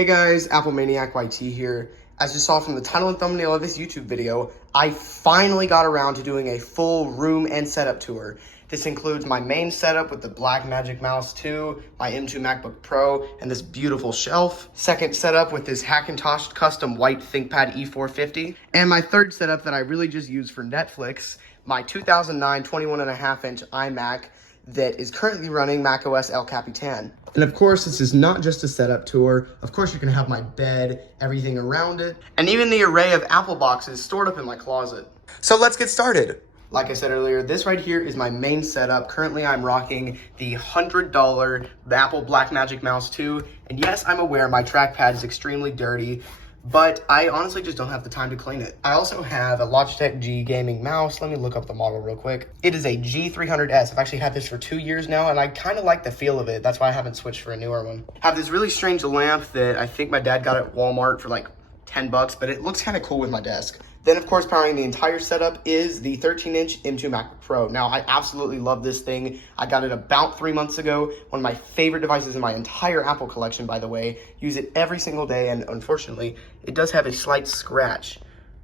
Hey guys, Apple Maniac YT here. As you saw from the title and thumbnail of this YouTube video, I finally got around to doing a full room and setup tour. This includes my main setup with the Blackmagic Mouse 2, my M2 MacBook Pro, and this beautiful shelf. Second setup with this Hackintosh custom white ThinkPad E450. And my third setup that I really just use for Netflix, my 2009 21.5-inch iMac that is currently running macOS El Capitan. And of course, this is not just a setup tour. Of course, you're gonna have my bed, everything around it, and even the array of Apple boxes stored up in my closet. So let's get started. Like I said earlier, this right here is my main setup. Currently, I'm rocking the $100 Apple Blackmagic Mouse 2. And yes, I'm aware my trackpad is extremely dirty, but I honestly just don't have the time to clean it. I also have a Logitech G gaming mouse. Let me look up the model real quick. It is a G300S. I've actually had this for 2 years now, and I kind of like the feel of it. That's why I haven't switched for a newer one. I have this really strange lamp that I think my dad got at Walmart for like 10 bucks, but it looks kind of cool with my desk. Then, of course, powering the entire setup is the 13-inch M2 MacBook Pro. Now, I absolutely love this thing. I got it about 3 months ago. One of my favorite devices in my entire Apple collection, by the way. Use it every single day, and unfortunately, it does have a slight scratch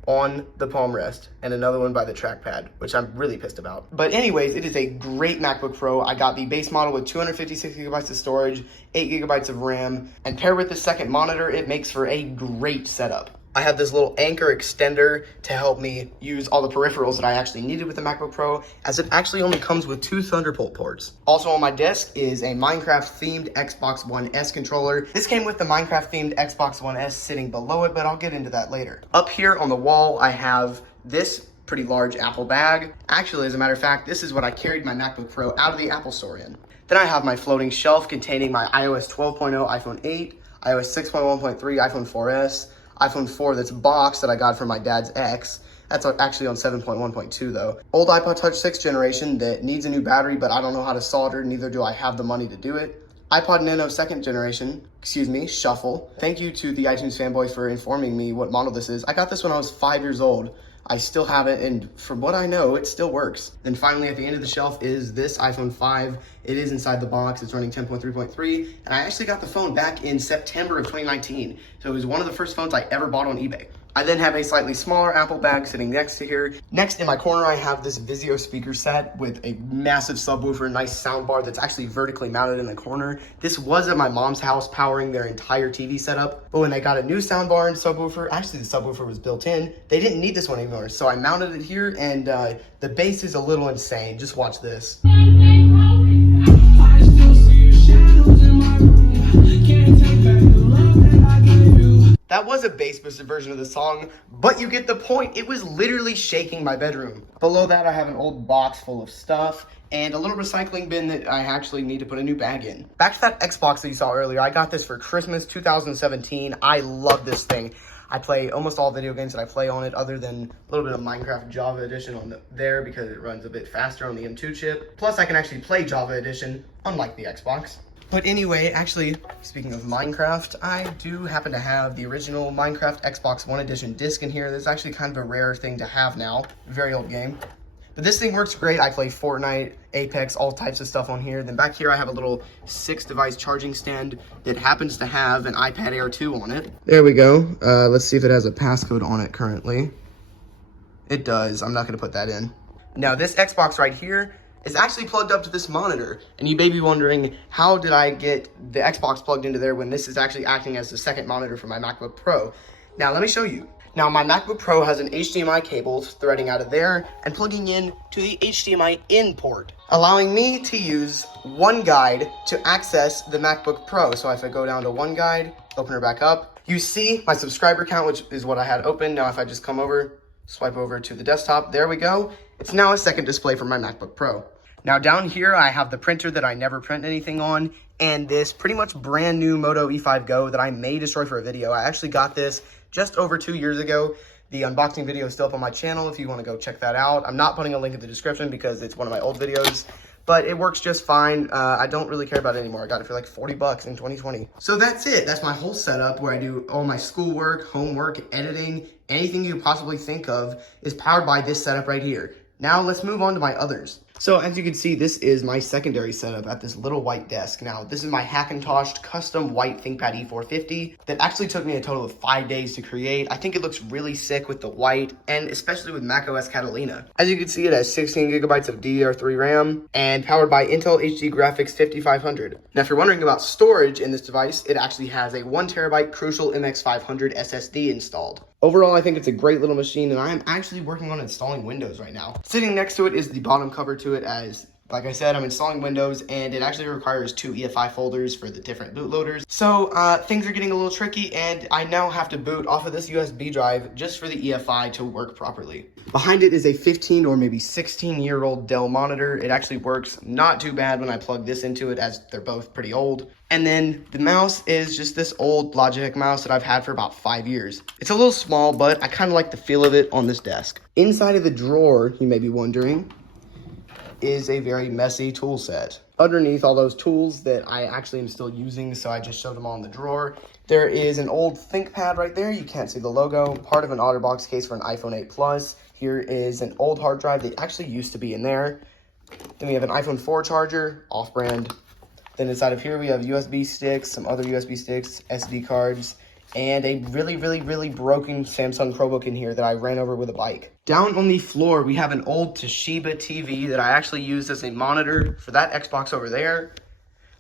on the palm rest and another one by the trackpad, which I'm really pissed about. But anyways, it is a great MacBook Pro. I got the base model with 256 gigabytes of storage, 8 gigabytes of RAM, and paired with the second monitor, it makes for a great setup. I have this little Anchor extender to help me use all the peripherals that I actually needed with the MacBook Pro, as it actually only comes with 2 Thunderbolt ports. Also on my desk is a Minecraft-themed Xbox One S controller. This came with the Minecraft-themed Xbox One S sitting below it, but I'll get into that later. Up here on the wall, I have this pretty large Apple bag. Actually, as a matter of fact, this is what I carried my MacBook Pro out of the Apple Store in. Then I have my floating shelf containing my iOS 12.0 iPhone 8, iOS 6.1.3 iPhone 4S, iPhone 4 that's boxed that I got from my dad's ex. That's actually on 7.1.2 though. Old iPod Touch 6th generation that needs a new battery, but I don't know how to solder, neither do I have the money to do it. iPod Nano 2nd generation, shuffle. Thank you to the iTunes fanboy for informing me what model this is. I got this when I was 5 years old. I still have it, and from what I know, it still works. Then finally, at the end of the shelf is this iPhone 5. It is inside the box. It's running 10.3.3, and I actually got the phone back in September of 2019. So it was one of the first phones I ever bought on eBay. I then have a slightly smaller Apple bag sitting next to here. Next in my corner, I have this Vizio speaker set with a massive subwoofer, nice sound bar that's actually vertically mounted in the corner. This was at my mom's house powering their entire TV setup, but when they got a new sound bar and subwoofer, actually the subwoofer was built in, they didn't need this one anymore. So I mounted it here, and the bass is a little insane. Just watch this. That was a bass boosted version of the song, but you get the point. It was literally shaking my bedroom. Below that, I have an old box full of stuff and a little recycling bin that I actually need to put a new bag in. Back to that Xbox that you saw earlier. I got this for Christmas 2017. I love this thing. I play almost all video games that I play on it, other than a little bit of Minecraft Java Edition on there because it runs a bit faster on the M2 chip. Plus, I can actually play Java Edition, unlike the Xbox. But anyway, actually, speaking of Minecraft, I do happen to have the original Minecraft Xbox One Edition disc in here. That's actually kind of a rare thing to have now. Very old game. But this thing works great. I play Fortnite, Apex, all types of stuff on here. Then back here, I have a little 6-device charging stand that happens to have an iPad Air 2 on it. There we go. Let's see if it has a passcode on it currently. It does. I'm not going to put that in. Now, this Xbox right here is actually plugged up to this monitor, and you may be wondering, how did I get the Xbox plugged into there when this is actually acting as the second monitor for my MacBook Pro? Now let me show you. Now my MacBook Pro has an HDMI cable threading out of there and plugging in to the HDMI in port, allowing me to use one guide to access the MacBook Pro. So if I go down to one guide, open her back up, you see my subscriber count, which is what I had open. Now if I just come over, swipe over to the desktop, there we go. It's now a second display for my MacBook Pro. Now down here, I have the printer that I never print anything on, and this pretty much brand new Moto E5 Go that I may destroy for a video. I actually got this just over 2 years ago. The unboxing video is still up on my channel if you want to go check that out. I'm not putting a link in the description because it's one of my old videos, but it works just fine. I don't really care about it anymore. I got it for like 40 bucks in 2020. So that's it. That's my whole setup where I do all my schoolwork, homework, editing, anything you could possibly think of is powered by this setup right here. Now let's move on to my others. So as you can see, this is my secondary setup at this little white desk. Now, this is my Hackintoshed custom white ThinkPad E450 that actually took me a total of 5 days to create. I think it looks really sick with the white, and especially with macOS Catalina. As you can see, it has 16 gigabytes of DDR3 RAM and powered by Intel HD Graphics 5500. Now, if you're wondering about storage in this device, it actually has a 1 terabyte Crucial MX500 SSD installed. Overall, I think it's a great little machine, and I am actually working on installing Windows right now. Sitting next to it is the bottom cover to it, as, like I said, I'm installing Windows, and it actually requires 2 EFI folders for the different bootloaders. So, things are getting a little tricky, and I now have to boot off of this USB drive just for the EFI to work properly. Behind it is a 15 or maybe 16-year-old Dell monitor. It actually works not too bad when I plug this into it, as they're both pretty old. And then the mouse is just this old Logitech mouse that I've had for about 5 years. It's a little small, but I kind of like the feel of it on this desk. Inside of the drawer, you may be wondering, is a very messy tool set. Underneath all those tools that I actually am still using, so I just showed them all in the drawer, there is an old ThinkPad right there. You can't see the logo. Part of an OtterBox case for an iPhone 8 Plus. Here is an old hard drive that actually used to be in there. Then we have an iPhone 4 charger, off-brand. Then inside of here we have USB sticks, some other USB sticks, SD cards, and a really broken Samsung Chromebook in here that I ran over with a bike. Down on the floor, we have an old Toshiba TV that I actually used as a monitor for that Xbox over there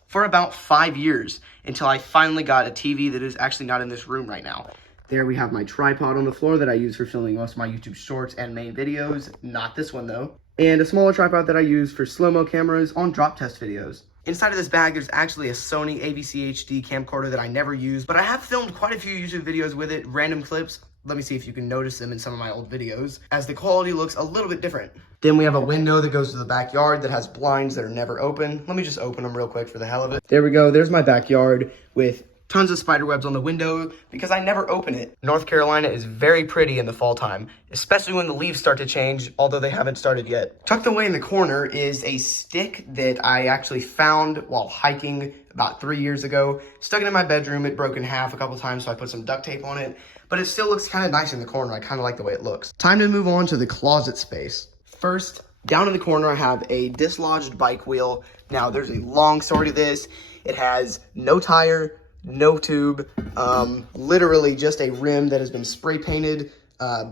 for about 5 years, until I finally got a TV that is actually not in this room right now. There we have my tripod on the floor that I use for filming most of my YouTube shorts and main videos. Not this one though. And a smaller tripod that I use for slow-mo cameras on drop test videos. Inside of this bag, there's actually a Sony AVC HD camcorder that I never use, but I have filmed quite a few YouTube videos with it, random clips. Let me see if you can notice them in some of my old videos, as the quality looks a little bit different. Then we have a window that goes to the backyard that has blinds that are never open. Let me just open them real quick for the hell of it. There we go. There's my backyard with tons of spider webs on the window because I never open it. North Carolina is very pretty in the fall time, especially when the leaves start to change, although they haven't started yet. Tucked away in the corner is a stick that I actually found while hiking about 3 years ago. Stuck it in my bedroom. It broke in half a couple times, so I put some duct tape on it, but it still looks kind of nice in the corner. I kind of like the way it looks. Time to move on to the closet space. First, down in the corner, I have a dislodged bike wheel. Now, there's a long story to this. It has no tire, no tube, literally just a rim that has been spray painted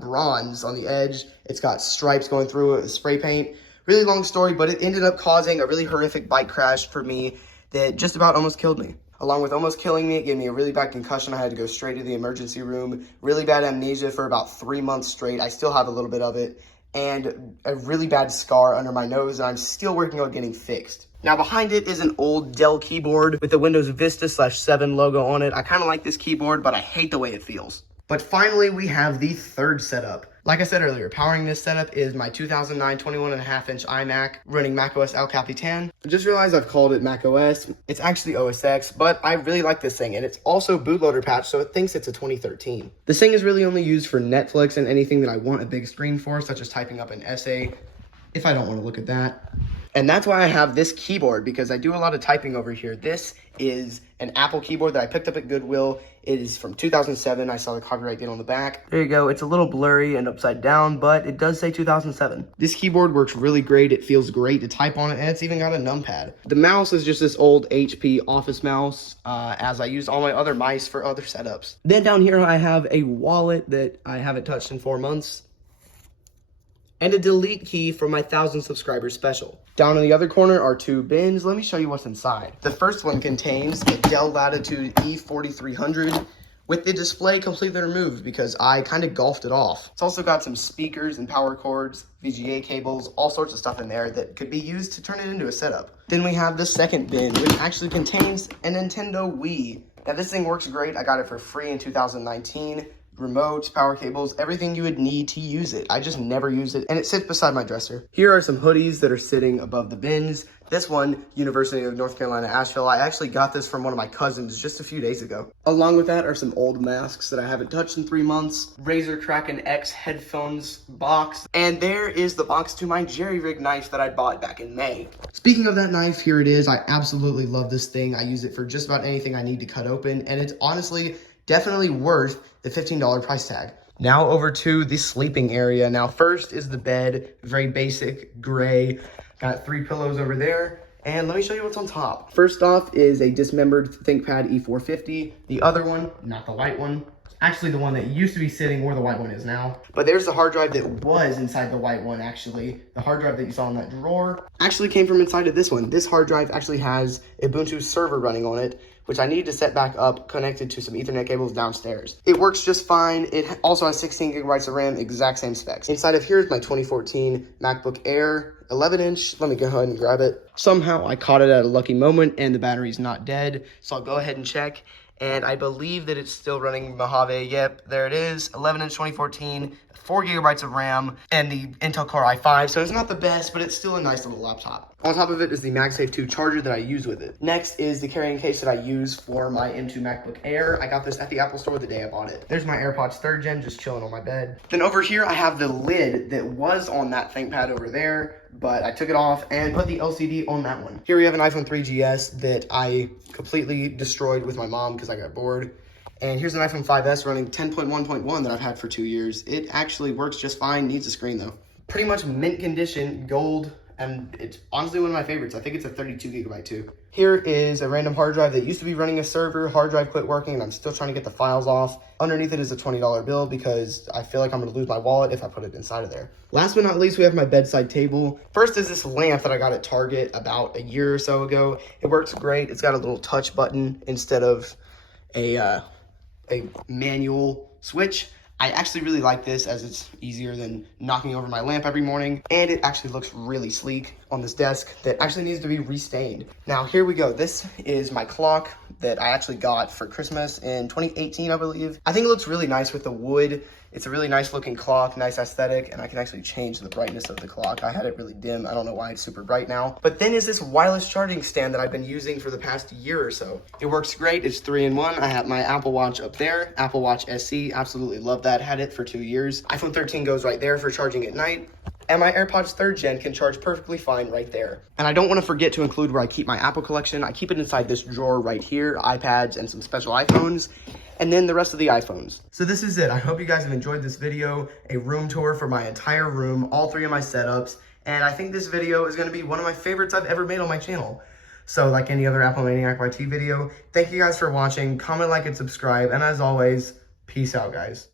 bronze on the edge. It's got stripes going through it with spray paint. Really long story, but it ended up causing a really horrific bike crash for me that just about almost killed me. Along with almost killing me, it gave me a really bad concussion. I had to go straight to the emergency room. Really bad amnesia for about 3 months straight. I still have a little bit of it. And a really bad scar under my nose, and I'm still working on getting fixed. Now behind it is an old Dell keyboard with the Windows Vista /7 logo on it. I kind of like this keyboard, but I hate the way it feels. But finally, we have the third setup. Like I said earlier, powering this setup is my 2009 21.5-inch iMac running macOS El Capitan. I just realized I've called it macOS. It's actually OS X, but I really like this thing, and it's also bootloader patch, so it thinks it's a 2013. This thing is really only used for Netflix and anything that I want a big screen for, such as typing up an essay, if I don't want to look at that. And that's why I have this keyboard, because I do a lot of typing over here. This is an Apple keyboard that I picked up at Goodwill. It is from 2007. I saw the copyright date on the back. There you go. It's a little blurry and upside down, but it does say 2007. This keyboard works really great. It feels great to type on it, and it's even got a numpad. The mouse is just this old HP office mouse, as I use all my other mice for other setups. Then down here, I have a wallet that I haven't touched in 4 months. And a delete key for my 1,000 subscribers special. Down in the other corner are 2 bins. Let me show you what's inside. The first one contains the Dell Latitude E4300 with the display completely removed because I kind of golfed it off. It's also got some speakers and power cords, VGA cables, all sorts of stuff in there that could be used to turn it into a setup. Then we have the second bin, which actually contains a Nintendo Wii. Now this thing works great. I got it for free in 2019. Remotes, power cables, everything you would need to use it. I just never use it, and it sits beside my dresser. Here are some hoodies that are sitting above the bins. This one, University of North Carolina, Asheville. I actually got this from one of my cousins just a few days ago. Along with that are some old masks that I haven't touched in 3 months. Razer Kraken X headphones box. And there is the box to my jerry-rig knife that I bought back in May. Speaking of that knife, here it is. I absolutely love this thing. I use it for just about anything I need to cut open, and it's honestly definitely worth the $15 price tag. Now over to the sleeping area. Now first is the bed, very basic, gray. Got 3 pillows over there. And let me show you what's on top. First off is a dismembered ThinkPad E450. The other one, not the white one, actually the one that used to be sitting where the white one is now. But there's the hard drive that was inside the white one, actually. The hard drive that you saw in that drawer actually came from inside of this one. This hard drive actually has Ubuntu server running on it, which I need to set back up connected to some Ethernet cables downstairs. It works just fine. It also has 16 gigabytes of RAM, exact same specs. Inside of here is my 2014 MacBook Air 11-inch. Let me go ahead and grab it. Somehow I caught it at a lucky moment and the battery's not dead. So I'll go ahead and check. And I believe that it's still running Mojave. Yep, there it is. 11-inch 2014, 4 gigabytes of RAM, and the Intel Core i5. So it's not the best, but it's still a nice little laptop. On top of it is the MagSafe 2 charger that I use with it. Next is the carrying case that I use for my M2 MacBook Air. I got this at the Apple Store the day I bought it. There's my AirPods 3rd gen just chilling on my bed. Then over here, I have the lid that was on that ThinkPad over there, but I took it off and put the LCD on that one. Here we have an iPhone 3GS that I completely destroyed with my mom because I got bored. And here's an iPhone 5S running 10.1.1 that I've had for 2 years. It actually works just fine, needs a screen though. Pretty much mint condition, gold, and it's honestly one of my favorites. I think it's a 32 gigabyte too. Here is a random hard drive that used to be running a server. Hard drive quit working and I'm still trying to get the files off. Underneath it is a $20 bill because I feel like I'm gonna lose my wallet if I put it inside of there. Last but not least, we have my bedside table. First is this lamp that I got at Target about a year or so ago. It works great. It's got a little touch button instead of a manual switch. I actually really like this as it's easier than knocking over my lamp every morning, and it actually looks really sleek on this desk that actually needs to be restained. Now here we go. This is my clock that I actually got for Christmas in 2018, I believe. I think it looks really nice with the wood. It's a really nice looking clock, nice aesthetic, and I can actually change the brightness of the clock. I had it really dim. I don't know why it's super bright now. But then is this wireless charging stand that I've been using for the past year or so. It works great. It's 3-in-1. I have my Apple Watch up there, Apple Watch SE. Absolutely love that. Had it for 2 years. iPhone 13 goes right there for charging at night. And my AirPods 3rd gen can charge perfectly fine right there. And I don't want to forget to include where I keep my Apple collection. I keep it inside this drawer right here, iPads and some special iPhones, and then the rest of the iPhones. So this is it. I hope you guys have enjoyed this video, a room tour for my entire room, all 3 of my setups, and I think this video is going to be one of my favorites I've ever made on my channel. So like any other Apple Maniac YT video, thank you guys for watching, comment, like, and subscribe, and as always, peace out, guys.